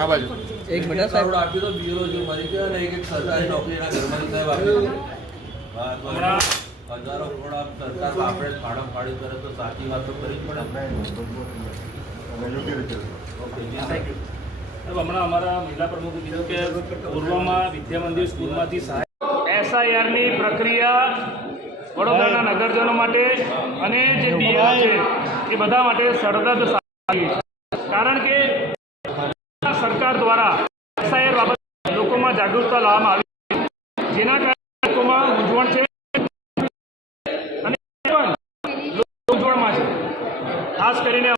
આ બાજુ. એક મિનિટ સાહેબ. આપ્યું તો બીરો જો મરી ગયો અને એક એક સરકારી નોકરીના કર્મચારી સાહેબ આપ્યું હજારો કરોડ આપ સરકાર આપણે ફાળમ ફાડી કરે તો સાચી વાત તો જ પડે. હમણાં અમારા મહિલા પ્રમુખે કીધું કે પૂર્વમાં વિદ્યા મંદિર સ્કૂલમાંથી સહાય એસઆઈઆરની પ્રક્રિયા વડોદરાના નગરજનો માટે અને જે બીએલ છે એ બધા માટે સરદદ સારી. કારણ કે સરકાર દ્વારા એસઆઈઆર બાબતે લોકોમાં જાગૃતતા લાવવામાં આવી. જેના કારણે લોકોમાં મૂંઝવણ છે અને મૂંઝવણમાં છે ખાસ કરીને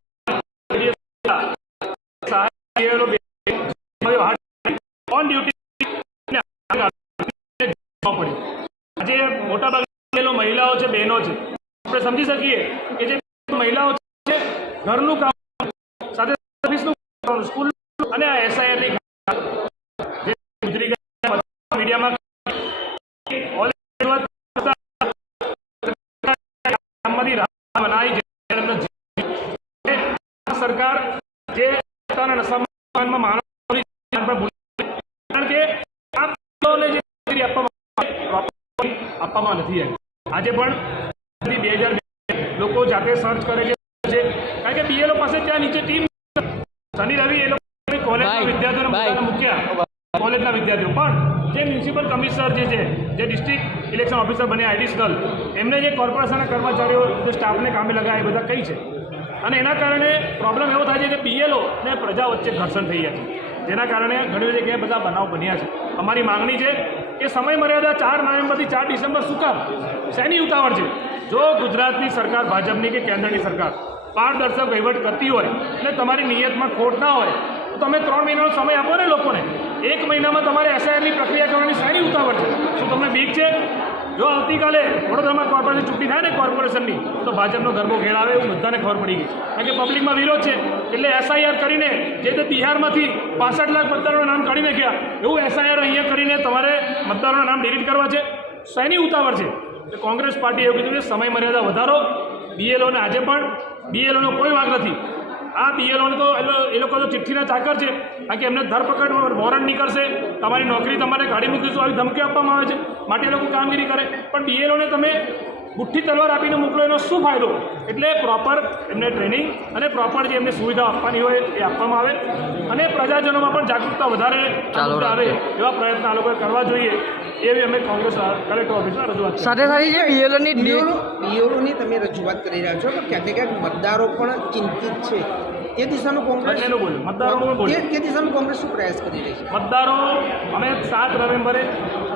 ઓન ડ્યુટી આજે મોટાભાગની મહિલાઓ છે, બહેનો છે, આપણે સમજી શકીએ કે જે મહિલાઓ છે, ઘરનું કામ સાથે સર્વિસનું સ્કૂલ અને આ એસઆઈઆરની મીડિયામાં સરકાર જે પોતાના કારણ કે આપવામાં નથી આજે પણ બે હજાર લોકો જાતે સર્ચ કરે છે. કારણ કે બીએલઓ પાસે ત્યાં નીચે ટીમ વિદ્યાર્થીઓ. પણ જે મ્યુનિસિપલ કમિશનર જે છે, જે ડિસ્ટ્રિક્ટ ઇલેક્શન ઓફિસર બન્યા એડિશનલ એમને જે કોર્પોરેશનના કર્મચારીઓ, જે સ્ટાફને કામે લગાવ્યા એ બધા કઈ છે? અને એના કારણે પ્રોબ્લેમ એવો થાય છે કે બીએલઓ ને પ્રજા વચ્ચે ઘર્ષણ થઈ ગયા છે. જેના કારણે ઘણી જગ્યાએ બધા બનાવ બન્યા છે. અમારી માંગણી છે કે સમય મર્યાદા ચાર નવેમ્બરથી ચાર ડિસેમ્બર શું કામ? શેની ઉતાવળ છે? જો ગુજરાતની સરકાર, ભાજપની કે કેન્દ્રની સરકાર, પારદર્શક વહીવટ કરતી હોય અને તમારી નિયતમાં ખોટ ના હોય તમે ત્રણ મહિનાનો સમય આપો ને લોકોને. એક મહિનામાં તમારે એસઆઈઆરની પ્રક્રિયા કરવાની સારી ઉતાવળ છે. શું તમને બીક છે? જો આવતીકાલે વડોદરામાં કોર્પોરેશન ચૂંટણી થાય ને કોર્પોરેશનની, તો ભાજપનો ગરબો ઘેર આવે એવું બધાને ખબર પડી ગઈ. કારણ કે પબ્લિકમાં વિરોધ છે. એટલે એસઆઈઆર કરીને જે તે બિહારમાંથી પાસઠ લાખ મતદારોના નામ કાઢીને ગયા એવું એસઆઈઆર અહીંયા કરીને તમારે મતદારોના નામ ડિલીટ કરવા છે. શેની ઉતાવળ છે. એટલે કોંગ્રેસ પાર્ટીએ એવું કીધું કે સમય મર્યાદા વધારો. બીએલઓને આજે પણ બીએલઓનો કોઈ વાંક નથી. આ બીએલઓને તો એ લોકો તો ચિઠ્ઠીના ચાકર છે. કારણ કે એમને ધરપકડ વોરંટ નીકળશે. તમારી નોકરી તમારે કાઢી મૂકીશું આવી ધમકી આપવામાં આવે છે. માટે એ લોકો કામગીરી કરે. પણ બીએલઓને તમે ગુઠ્ઠી તલવાર આપીને મોકલો એનો શું ફાયદો? એટલે પ્રોપર એમને ટ્રેનિંગ અને પ્રોપર જે એમને સુવિધા આપવાની હોય એ આપવામાં આવે. અને પ્રજાજનોમાં પણ જાગૃતતા વધારે ચાલો આવે એવા પ્રયત્ન આ લોકોએ કરવા જોઈએ. એવી અમે કોંગ્રેસ કલેક્ટર ઓફિસમાં રજૂઆત સાથે સાથે જે બીએલઓની બીઓની તમે રજૂઆત કરી રહ્યા છો તો ક્યાંક ને ક્યાંક મતદારો પણ ચિંતિત છે. તે દિશાનું કોંગ્રેસ મતદારો તે તે દિશાનું કોંગ્રેસ શું પ્રયાસ કરી રહી છે? મતદારો અમે સાત નવેમ્બરે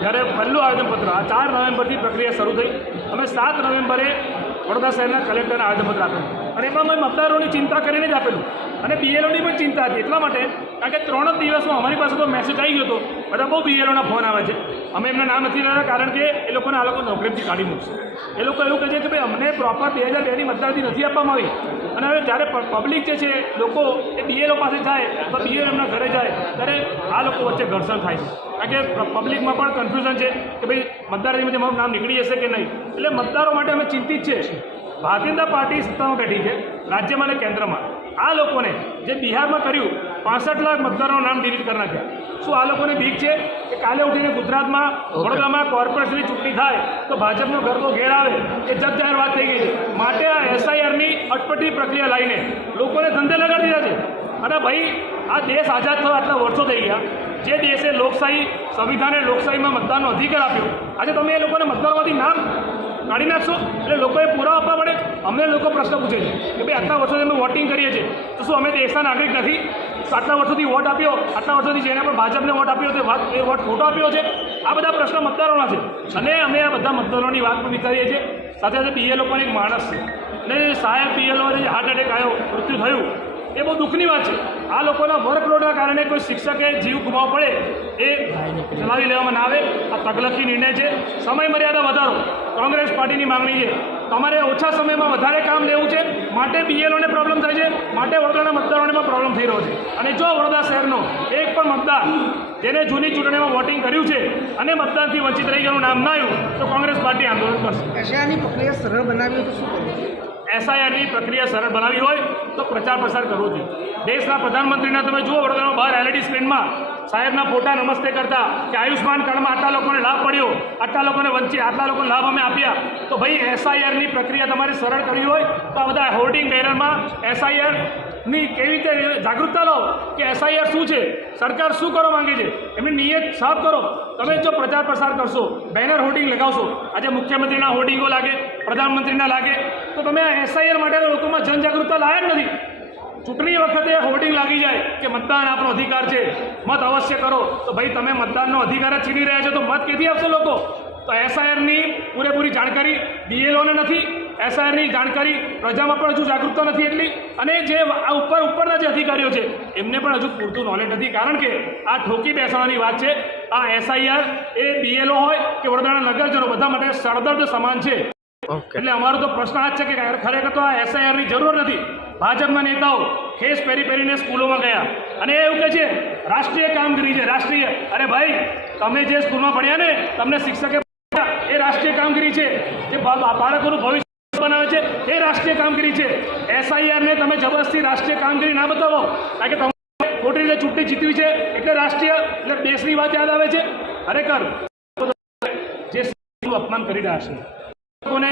જ્યારે પહેલું આવેદનપત્ર આ ચાર નવેમ્બરથી પ્રક્રિયા શરૂ થઈ. અમે સાત નવેમ્બરે વડોદરા શહેરના કલેક્ટરને આવેદનપત્ર આપેલું અને એમાં અમે મતદારોની ચિંતા કરીને જ આપેલું. અને બીએલઓની પણ ચિંતા હતી, એટલા માટે કારણ કે ત્રણ જ દિવસમાં અમારી પાસે તો મેસેજ આવી ગયો હતો. બધા બહુ બીએલઓના ફોન આવે છે. અમે એમના નામ નથી લેતા કારણ કે એ લોકોને આ લોકો નોકરીથી કાઢી મૂકશે. એ લોકો એવું કહે છે કે ભાઈ, અમને પ્રોપર બે હજાર બેની મતદારથી નથી આપવામાં આવી. અને હવે જ્યારે પબ્લિક જે છે, લોકો એ બીએલઓ પાસે જાય અથવા બીએલ એમના ઘરે જાય, ત્યારે આ લોકો વચ્ચે ઘર્ષણ થાય છે. કારણ કે પબ્લિકમાં પણ કન્ફ્યુઝન છે કે ભાઈ, મતદાર મારું નામ નીકળી જશે કે નહીં. એટલે મતદારો માટે અમે ચિંતિત છે ભારતીય જનતા પાર્ટી સત્તામાં બેઠી છે રાજ્યમાં અને કેન્દ્રમાં. આ લોકોને જે બિહારમાં કર્યું પાસઠ લાખ મતદારોનું નામ ડિલીટ કરી નાખ્યા. શું આ લોકોને બીક છે કે કાલે ઉઠીને ગુજરાતમાં વડોદરામાં કોર્પોરેશનની ચૂંટણી થાય તો ભાજપનો ઘરનો ઘેર આવે એ જગ જાહેર વાત થઈ ગઈ છે. માટે આ એસઆઈઆરની અટપટી પ્રક્રિયા લાવીને લોકોને ધંધે લગાડી દીધા છે. અને ભાઈ આ દેશ આઝાદ થયો આટલા વર્ષો થઈ ગયા. જે દેશે લોકશાહી સંવિધાને લોકશાહીમાં મતદાનનો અધિકાર આપ્યો આજે તમે એ લોકોને મતદારમાંથી નામ કાઢી નાખશો? એટલે લોકોએ પુરાવા આપવા પડે. અમને લોકો પ્રશ્ન પૂછે છે કે ભાઈ, આટલા વર્ષોથી અમે વોટિંગ કરીએ છીએ. તો શું અમે દેશના નાગરિક નથી? આટલા વર્ષોથી વોટ આપ્યો, આટલા વર્ષોથી જેને પણ ભાજપને વોટ આપ્યો તે વાત એ વોટ ખોટો આપ્યો છે. આ બધા પ્રશ્ન મતદારોના છે. અને અમે આ બધા મતદારોની વાત પણ વિચારીએ છીએ. સાથે સાથે બીએલઓ પણ એક માણસ છે. અને સાહેબ બીએલઓ હાર્ટ એટેક આવ્યો, મૃત્યુ થયું. એ બહુ દુઃખની વાત છે. આ લોકોના વર્કલોડના કારણે કોઈ શિક્ષકે જીવ ગુમાવવો પડે એ ચલાવી લેવામાં ના આવે. આ તકલખી નિર્ણય છે. સમય મર્યાદા વધારો. કોંગ્રેસ પાર્ટીની માંગણી છે. તમારે ઓછા સમયમાં વધારે કામ લેવું છે, માટે બીએલઓને પ્રોબ્લેમ થાય છે, માટે વડોદરાના મતદારોને પણ પ્રોબ્લેમ થઈ રહ્યો છે. અને જો વડોદરા શહેરનો એક પણ મતદાર જેને જૂની ચૂંટણીમાં વોટિંગ કર્યું છે અને મતદાનથી વંચિત રહી ગયેલું નામ ના આવ્યું, તો કોંગ્રેસ પાર્ટી આંદોલન કરશે. એશિયાની પ્રક્રિયા સરળ બનાવી તો શું કરવું? એસઆઈઆરની પ્રક્રિયા સરળ બનાવી હોય તો પ્રચાર પ્રસાર કરવો જોઈએ. દેશના પ્રધાનમંત્રીના તમે જુઓ વડોદરામાં બહાર એલઈડી સ્ક્રીનમાં સાહેબના ફોટા નમસ્તે કરતા કે આયુષ્માન કાર્ડમાં આટલા લોકોને લાભ પડ્યો, આટલા લોકોને વંચી, આટલા લોકોને લાભ અમે આપ્યા. તો ભાઈ, એસઆઈઆરની પ્રક્રિયા તમારે સરળ કરવી હોય તો આ બધા હોર્ડિંગ બેનરમાં એસઆઈઆરની કેવી રીતે જાગૃતતા લો કે એસઆઈઆર શું છે? સરકાર શું કરવા માંગે છે? એમની નિયત સાફ કરો. તમે જો પ્રચાર પ્રસાર કરશો, બેનર હોર્ડિંગ લગાવશો, આજે મુખ્યમંત્રીના હોર્ડિંગો લાગે, પ્રધાનમંત્રીના લાગે તો તમે એસઆઈઆર માટે લોકોમાં જનજાગૃતતા લાયા જ નથી. ચૂંટણી વખતે હોર્ડિંગ લાગી જાય કે મતદાન આપણો અધિકાર છે. મત અવશ્ય કરો. તો ભાઈ તમે મતદાનનો અધિકાર જ છીની રહ્યા છો. તો મત કેથી આપશો લોકો? તો એસઆઈઆરની પૂરેપૂરી જાણકારી બીએલઓને નથી. એસઆઈઆરની જાણકારી પ્રજામાં પણ હજુ જાગૃતતા નથી એટલી. અને જે આ ઉપર ઉપરના જે અધિકારીઓ છે, એમને પણ હજુ પૂરતું નોલેજ નથી. કારણ કે આ ઠોકી બેસવાની વાત છે. આ એસઆઈઆર એ બીએલઓ હોય કે વડોદરાના નગરજનો, બધા માટે સરદર્દ સમાન છે. એટલે અમારો તો પ્રશ્ન આ જ છે કે ખરેખર તો આ એસઆઈઆરની જરૂર નથી. ભાજપના નેતાઓ ખેસ પહેરી પહેરીને સ્કૂલોમાં ગયા. અને એ એવું કહે છે, રાષ્ટ્રીય કામગીરી છે, રાષ્ટ્રીય. અરે ભાઈ, તમે જે સ્કૂલમાં ભણ્યા ને, તમને શિક્ષકે એ રાષ્ટ્રીય કામગીરી છે. જે બાળકોનું ભવિષ્ય બનાવે છે, એ રાષ્ટ્રીય કામગીરી છે. એસઆઈઆરને તમે જબરદસ્તી રાષ્ટ્રીય કામગીરી ના બતાવો. કારણ કે તમે ખોટી રીતે ચૂંટણી જીતવી છે, એટલે રાષ્ટ્રીય એટલે દેશની વાત યાદ આવે છે. ખરેખર, જે અપમાન કરી રહ્યા છે. શિક્ષકોને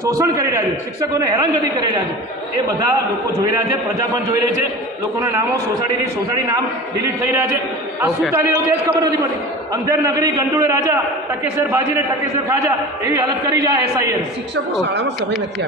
શોષણ કરી રહ્યા છે શિક્ષકોને હેરાનગતિ કરી રહ્યા છે. એ બધા લોકો જોઈ રહ્યા છે પ્રજા પણ જોઈ રહી છે. લોકોના નામો સોસાયટીની સોસાયટી નામ ડિલીટ થઈ રહ્યા છે. આ શું ચાલી રહ્યું છે જ ખબર નથી પડતી. અંધેર નગરી ગંડુળે રાજા ટકેસર ભાજીને ટકેસર ખાજા એવી હાલત કરી જાય એસઆઈએ શિક્ષકો શાળામાં સમય નથી